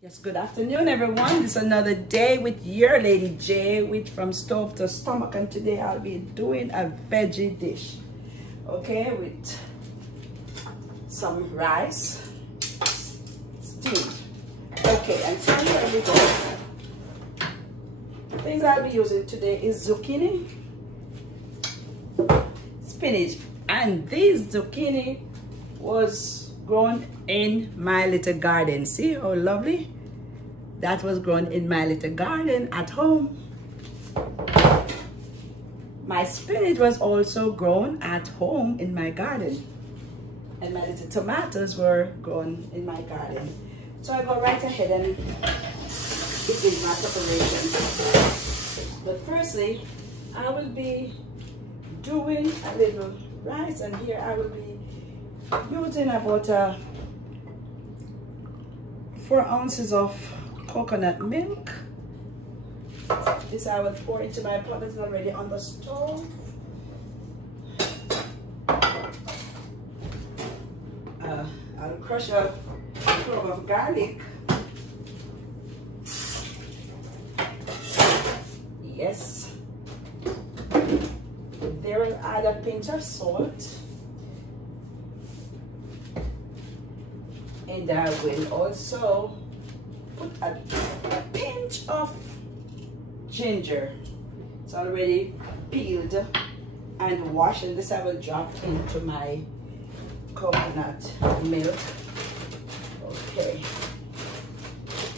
Yes, good afternoon, everyone. This is another day with your Lady J with From Stove to Stomach, and today I'll be doing a veggie dish, okay, with some rice steamed. Okay, and so here we go. The things I'll be using today is zucchini, spinach, and this zucchini was grown in my little garden. See how lovely that was grown in my little garden at home. My spinach was also grown at home in my garden, and my little tomatoes were grown in my garden. So I go right ahead and begin my preparation. But firstly, I will be doing a little rice, and here I will be using about 4 ounces of coconut milk. This I will pour into my pot that's already on the stove. I'll crush a clove of garlic. Yes. There will add a pinch of salt. And I will also put a pinch of ginger. It's already peeled and washed, and this I will drop into my coconut milk. Okay,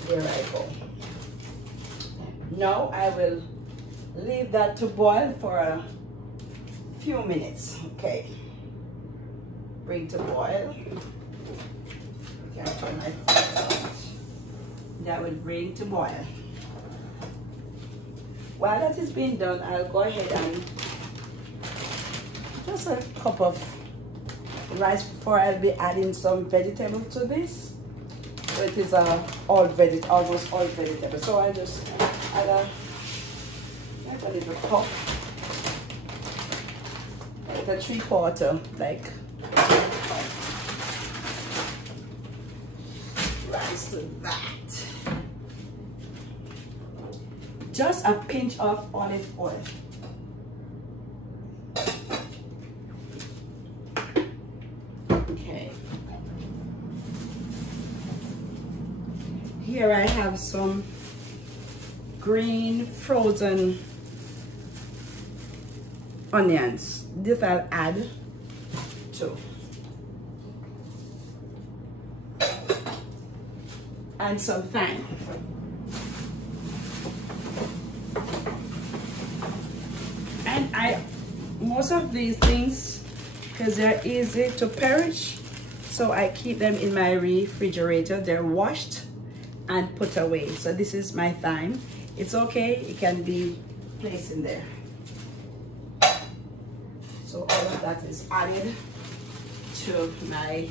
there I go. Now I will leave that to boil for a few minutes. Okay, bring to boil. Turn my fire out. That will bring to boil. While that is being done, I'll go ahead and just a cup of rice before I'll be adding some vegetables to this. So it is almost all vegetable. So I just add a little cup, like a 3/4, like rice to that. Just a pinch of olive oil. Okay. Here I have some green frozen onions. This I'll add too. And some thyme. And most of these things, because they're easy to perish, so I keep them in my refrigerator. They're washed and put away. So this is my thyme. It's okay, it can be placed in there. So all of that is added to my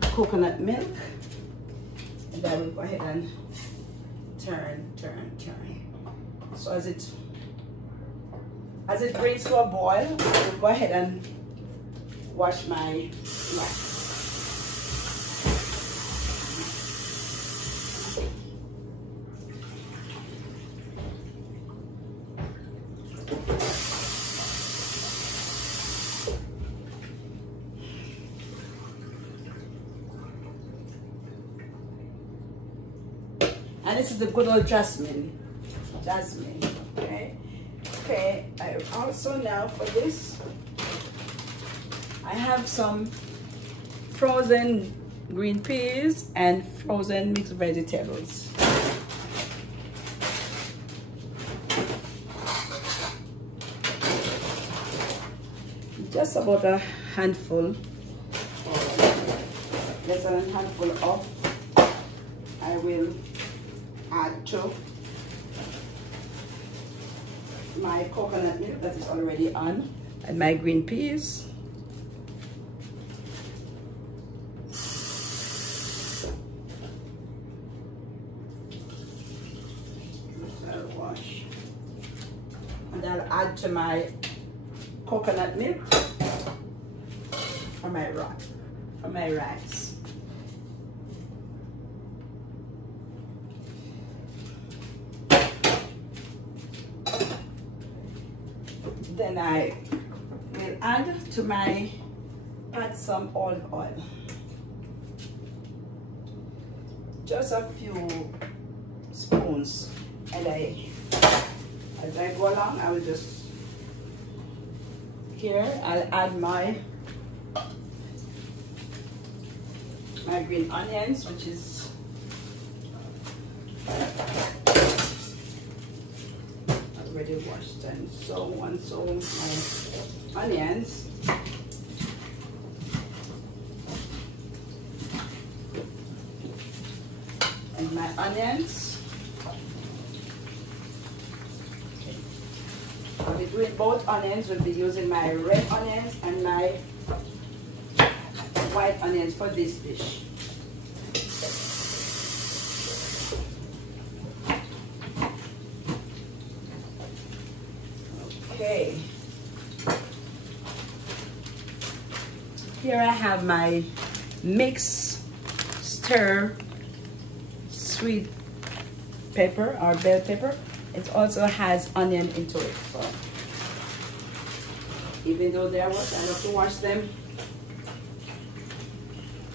coconut milk. And I will go ahead and turn. So as it brings to a boil, I will go ahead and wash my rice. And this is the good old jasmine, okay? Okay, I also now for this, I have some frozen green peas and frozen mixed vegetables. Just about a handful, less than a handful of, I will add to my coconut milk that is already on, and my green peas. I'll wash, and I'll add to my coconut milk for my rice. then I will add to my pot some olive oil. Just a few spoons, and as I go along, I will just, here I'll add my green onions, which is already washed, and so my onions. And my onions. Okay. I'll be doing both onions. We'll be using my red onions and my white onions for this dish. Okay. Here I have my mixed stir sweet pepper or bell pepper. It also has onion into it. So even though they are washed, I have to wash them,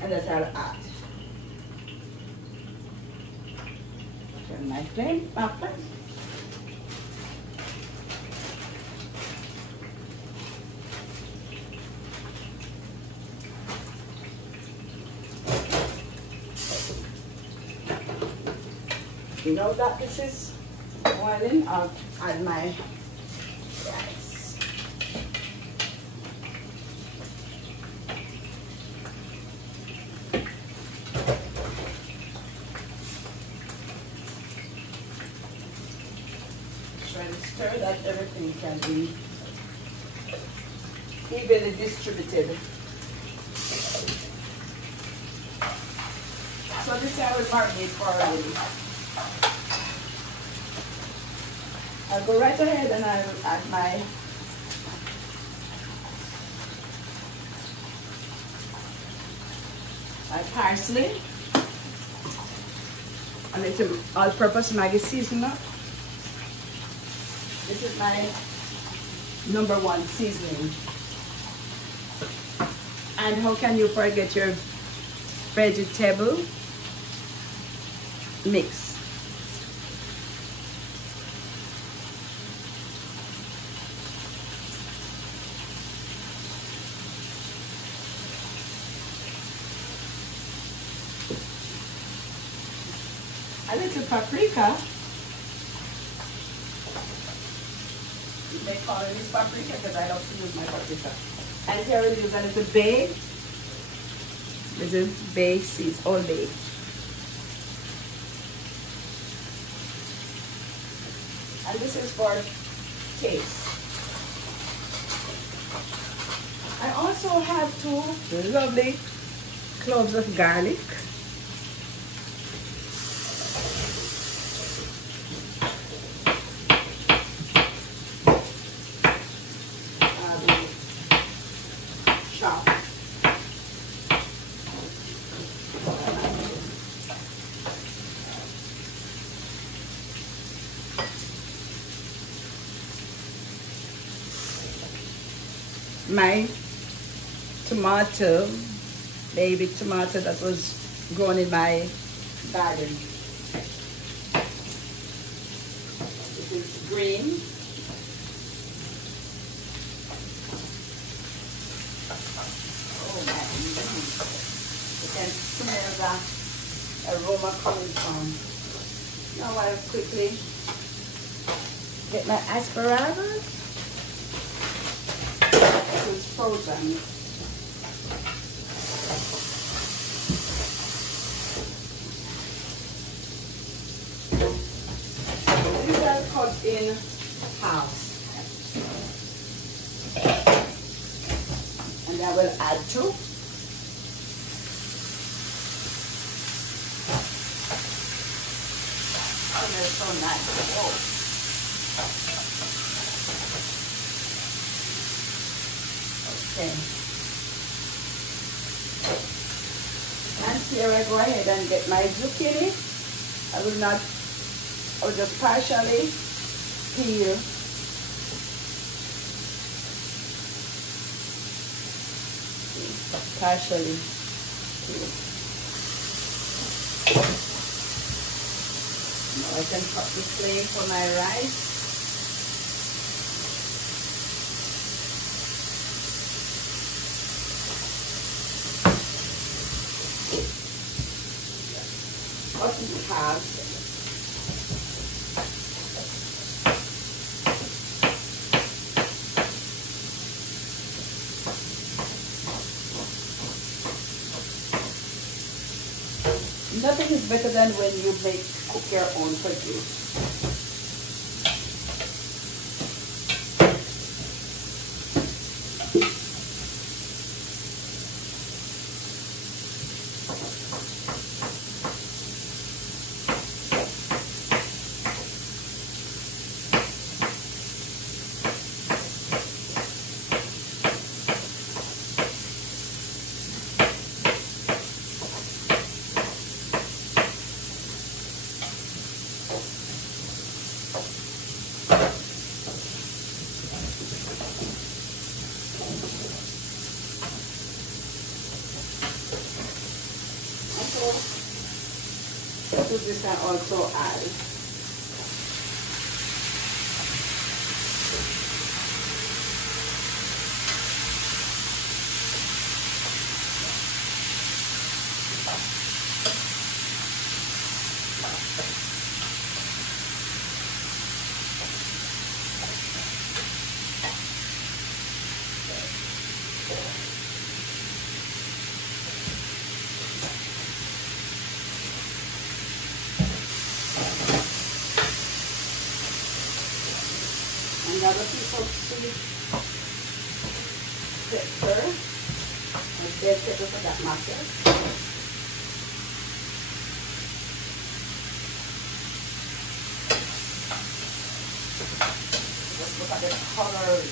and that I'll add. Turn my flame up. You know that this is boiling, I'll add my rice. Try to stir that everything can be evenly distributed. So this I will marinate for a little. I'll go right ahead and I will add my parsley, a little all-purpose Maggi seasoner. This is my #1 seasoning. And how can you forget your vegetable mix? A little paprika. They call it this paprika because I love to use my paprika. And here we'll use a little bay seeds, all bay. And this is for taste. I also have 2 lovely cloves of garlic. My tomato, baby tomato that was grown in my garden. This is green. Oh man, you can smell the aroma coming from. Now I'll quickly get my asparagus. It's frozen. These are cut in half. And I will add 2. Oh, they're so nice. Oh. Okay. And here I go ahead and get my zucchini. I will just partially peel partially cool. Now I can cut the flame for my rice. Cut it in half. Nothing is better than when you cook your own produce. So this can also add another piece of sweet pepper, or bell pepper for that matter. Let's look at the colors.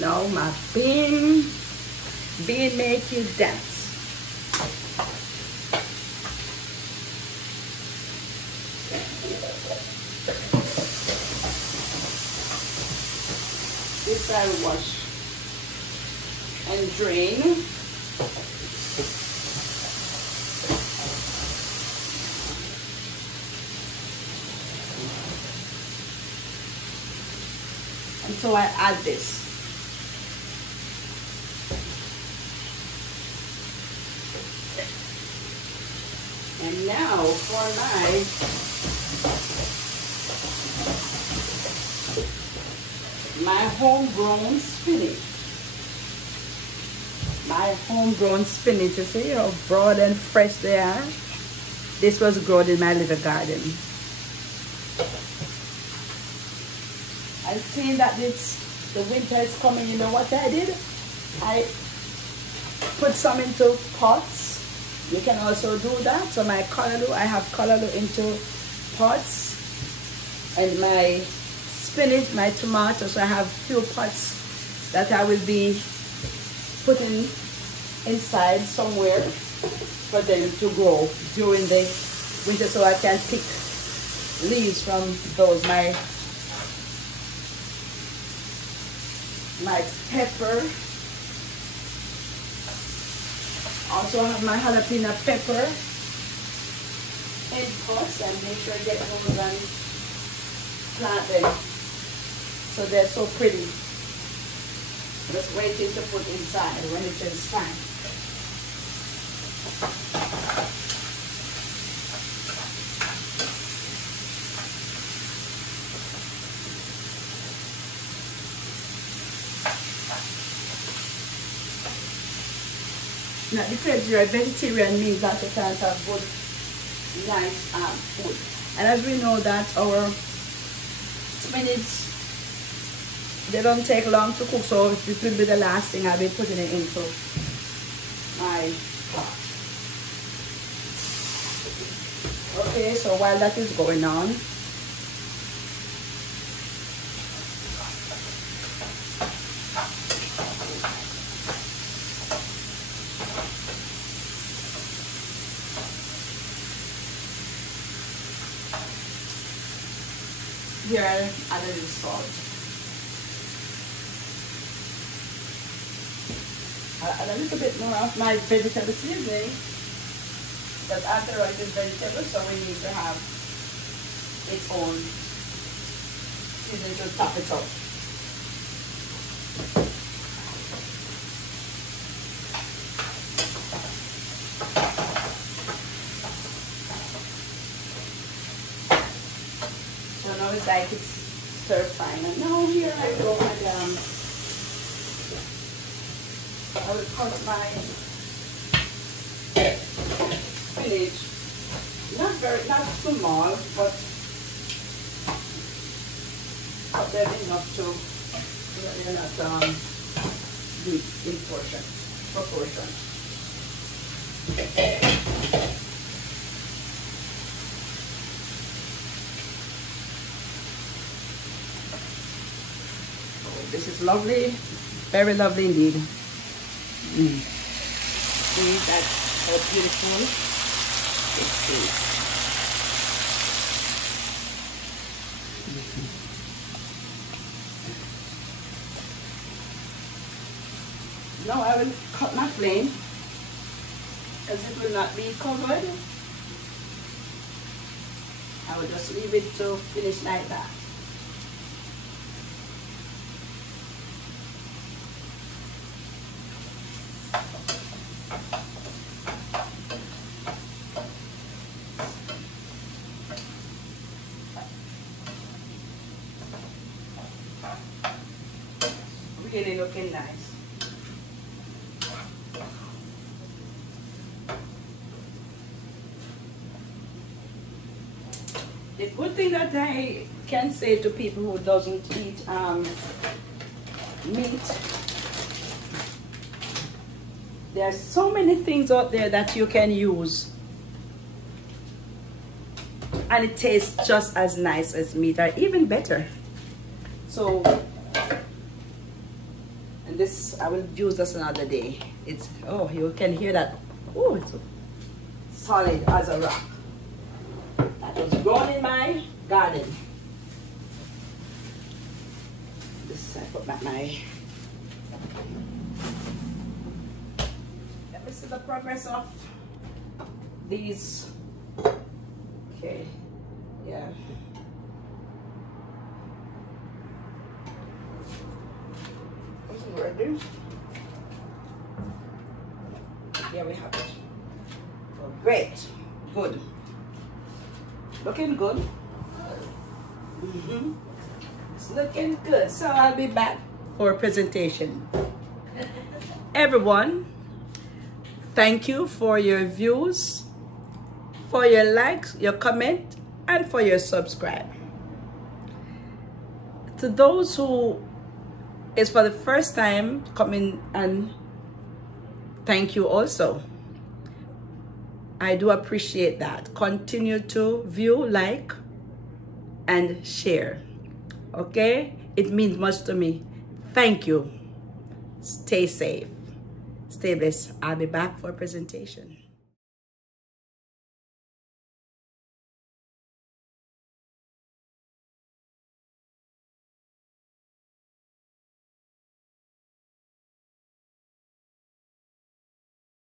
Now my bean make you dance. This I wash and drain. And so I add this. And now for my homegrown spinach. My homegrown spinach, you see how broad and fresh they are? This was grown in my little garden. And seeing that the winter is coming, you know what I did? I put some into pots. You can also do that. So my callaloo, I have callaloo into pots. And my spinach, my tomatoes, so I have few pots that I will be putting inside somewhere for them to grow during the winter, so I can pick leaves from those. My pepper. Also have my jalapeno pepper in pots, and make sure I get those and plant them so they're so pretty. Just waiting to put inside when it is time. Now, because you're a vegetarian means that you can't have good, nice food. And as we know that our spinach, they don't take long to cook, so this will be the last thing I'll be putting it into my pot. Okay, so while that is going on, Here I add a little salt. I'll add a little bit more of my vegetable seasoning. But after all, it is vegetable, so we need to have its own seasoning to top it up. So now it's like it's stir frying. And now here I go, and I will cut my spinach. Not small, but cut them enough to they're not deep in proportion. This is lovely, very lovely indeed. See, that's how beautiful. Let's see. Now I will cut my flame because it will not be covered. I will just leave it to finish like that. Really looking nice. The good thing that I can say to people who doesn't eat meat, there are so many things out there that you can use and it tastes just as nice as meat or even better. So, and this I will use this another day. It's, oh, you can hear that. Oh, it's solid as a rock. That was grown in my garden. This I put my let me see the progress of these. Okay, yeah. Ready? There we have it. Oh, great, good. Looking good. It's looking good. So I'll be back for a presentation. Everyone, thank you for your views, for your likes, your comment, and for your subscribe. To those who is for the first time coming, and thank you also. I do appreciate that. Continue to view, like, and share. Okay? It means much to me. Thank you. Stay safe. Stay blessed. I'll be back for a presentation.